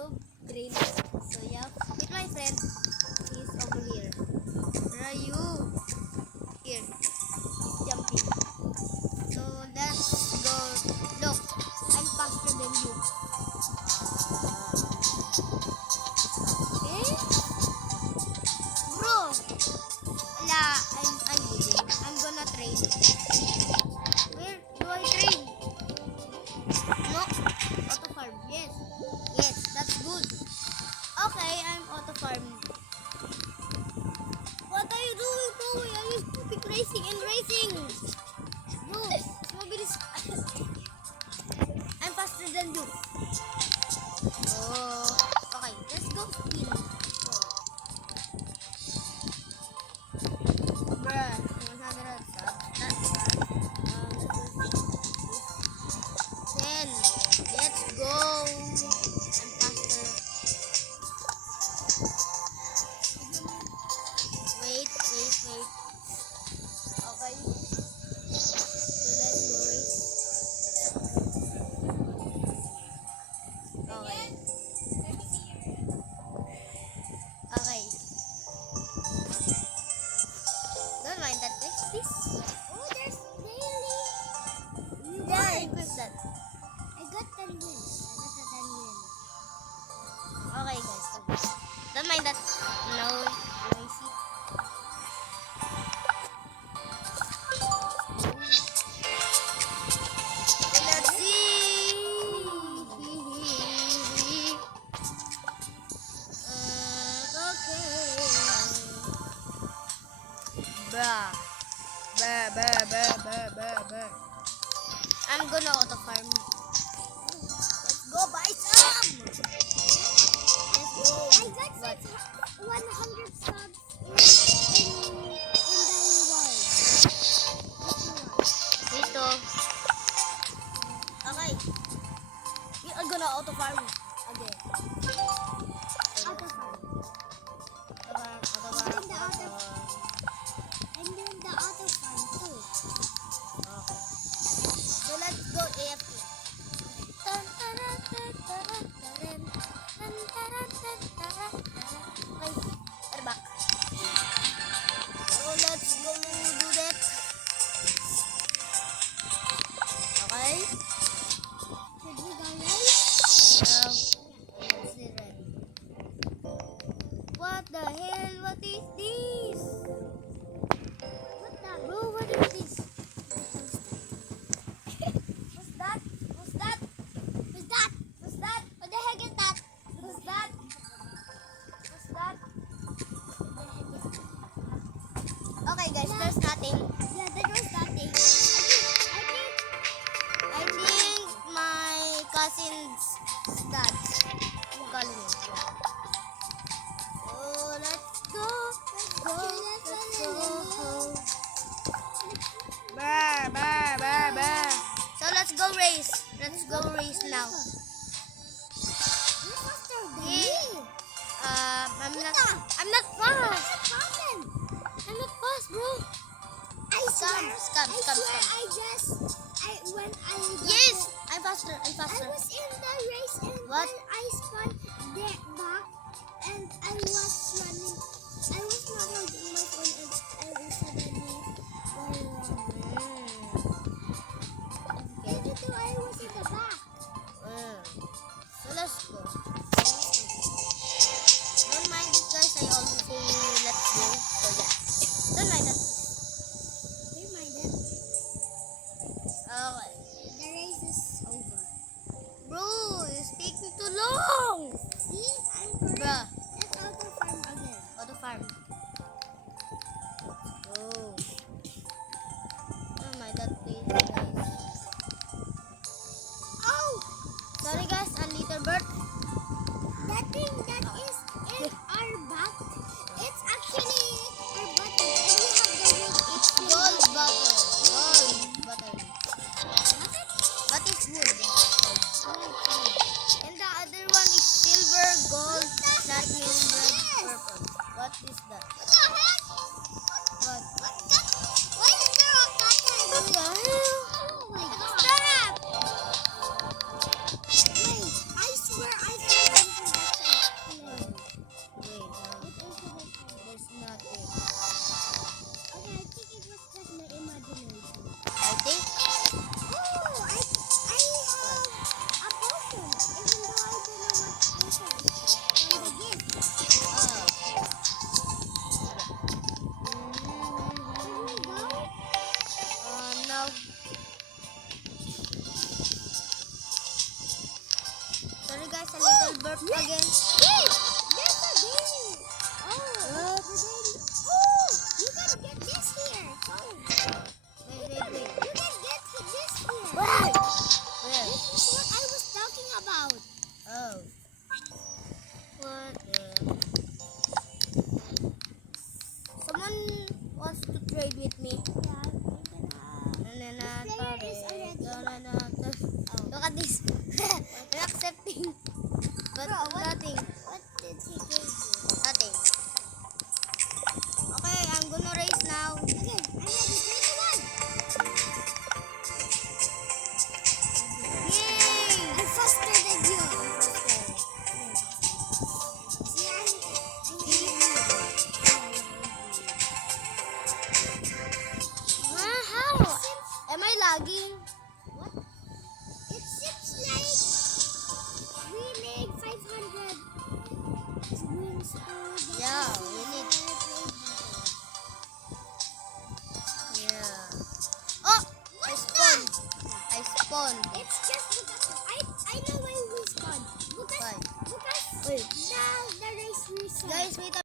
YouTube grade. So yeah, with my friend. He's over here. Where are you? Here. Jumping. So let's go. Look, I'm faster than you. Eh? Bro! Wala, I'm leaving. I'm gonna train. Where do I train? No, auto farm. Yes. Yes, that's good. Okay, I'm auto farm. What are you doing, Chloe? Are you stupid racing and racing? Bro, mabilis. I'm faster than you. Oh, okay, let's go spin. Bruh, 100 subs. That's bad. Then, let's go. I'm faster. Wait. Okay. So let's go race. Okay. Okay. Don't mind that. What's this? Oh, there's daily. Yeah, equip that. I got 10 wins. Okay, guys. Don't mind that. No, noisy. Let's see. Okay. Bruh. I'm gonna auto farm. Let's go buy some. Let's go. I got What? 100 subs in the world. Dito. Okay. We are gonna auto farm again. Auto farm. I'm doing the auto farm too. Okay. So let's go AFK. Okay, we're back. So let's go do that. Okay. Should we go right? Let's see red. What the hell? What is this? What the? Bro, what is this? What's that? What's that? Who's that? What's that? What the heck is that? What's that? What's that? Okay guys, there's nothing. Yeah, that was nothing. I think my cousin's dad calling me. So let's go. So let's go race. Let's go race now. You're faster than Yeah. me. I'm not fast. What happened? I'm not fast, bro. I swear, Scam. when I got Yes, the- I'm faster. I was in the race and What? then I spun back and I was running. I was not holding my phone and I suddenly were running. And you know I was in the back. So let's go. Don't mind it, guys. I always say let's go. So yeah, don't mind that. Remind it. Okay. The race is over. Bro, it's taking too long. See? I'm correct. Bruh, Let's auto farm again. auto farm. Oh. Oh my god, please, guys. Oh! Sorry guys, a little bird. That thing that is in our back, it's actually our button. And we have the wood. It's Gold butter. What is wood? And the other one is silver, gold, platinum, red, purple. What is that? What the heck? What? Why is there a button? What the hell? Oh my god. Stop! Wait, I swear I saw something a little burp again. Wait! There's a day! Oh! The day. Oh! You can get this here! Oh! Wait. You can get this here! Where? This is what I was talking about! Oh. What the? Someone wants to trade with me. Yeah, I'm gonna... This player is already... Oh. Look at this. I'm accepting. But Bro, nothing. What did he give you? Nothing. Okay, I'm gonna race now. Okay, I'm ready. 21! Yay! I'm faster than you! Okay. See, I'm How? Am I lagging? What? It seems like we need 500 wins to get Yeah, to we need. the Yeah. Oh! I spawned. I spawned. It's just because I know why we spawned. Why? Because Wait. the race result. Guys, wait